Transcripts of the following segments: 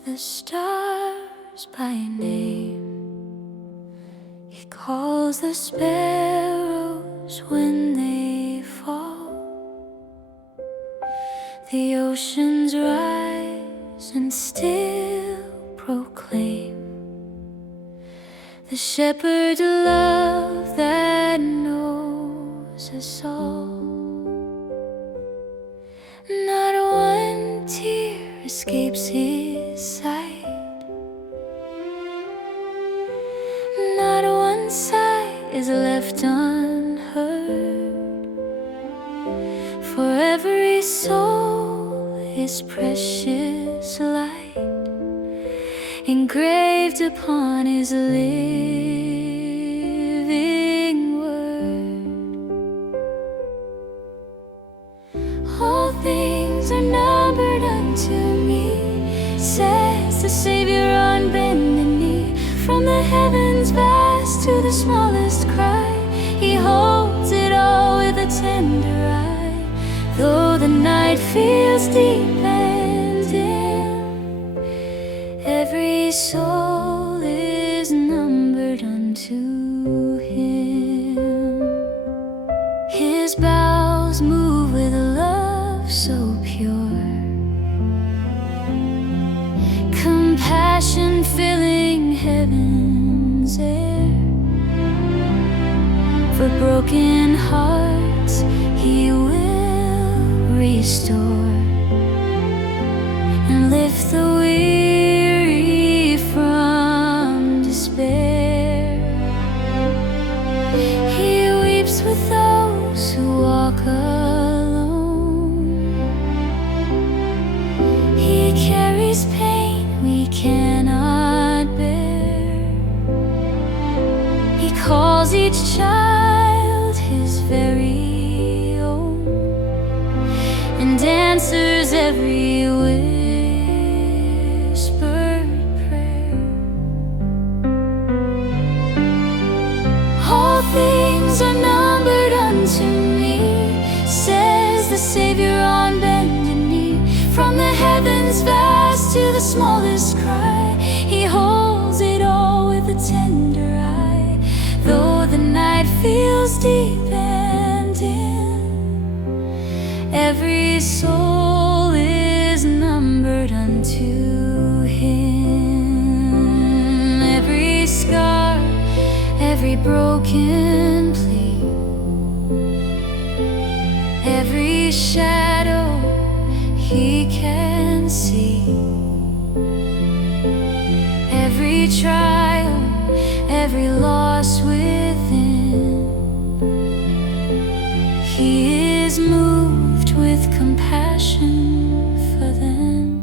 the stars by name. He calls the sparrows when they fall. The oceans rise and still proclaim the shepherd's love that knows us all. Not one tear escapes his sight, not one sigh is left unheard. For every soul is precious light, engraved upon his living word. All things are numbered unto me, says the Savior on bended knee. From the heavens vast to the smallest cry, he holds it all with a tender eye. Though the night feels deep and dim, every soul is numbered unto him. His boughs move with love so pure, compassion filling heaven's air. For broken hearts he will restore and lift the weary from despair. He weeps with those who walk alone. He carries pain we cannot bear. He calls each child his very own and answers every whispered prayer. All things are numbered unto me, says the Savior on bended knee. From the heavens vast to the smallest cry, he holds it all with a tender eye. Though the night feels deep and dim, every soul is numbered unto him. Every scar, every broken plea, every shadow he can see, every trial, every loss within, he is moved with compassion for them.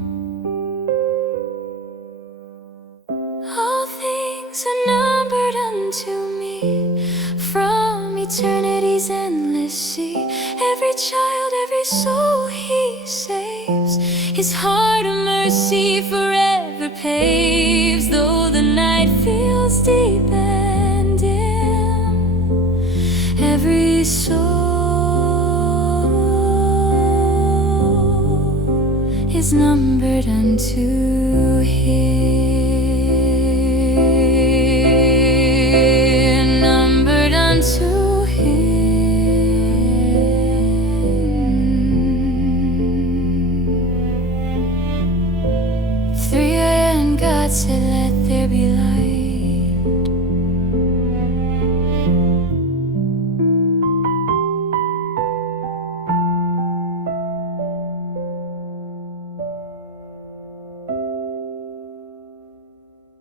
All things are numbered unto me, from eternity's endless sea. Every child, every soul he saves, his heart of mercy forever paves. Though the night feels deep and dim, every soul is numbered unto him, numbered unto him. God said, let there be light.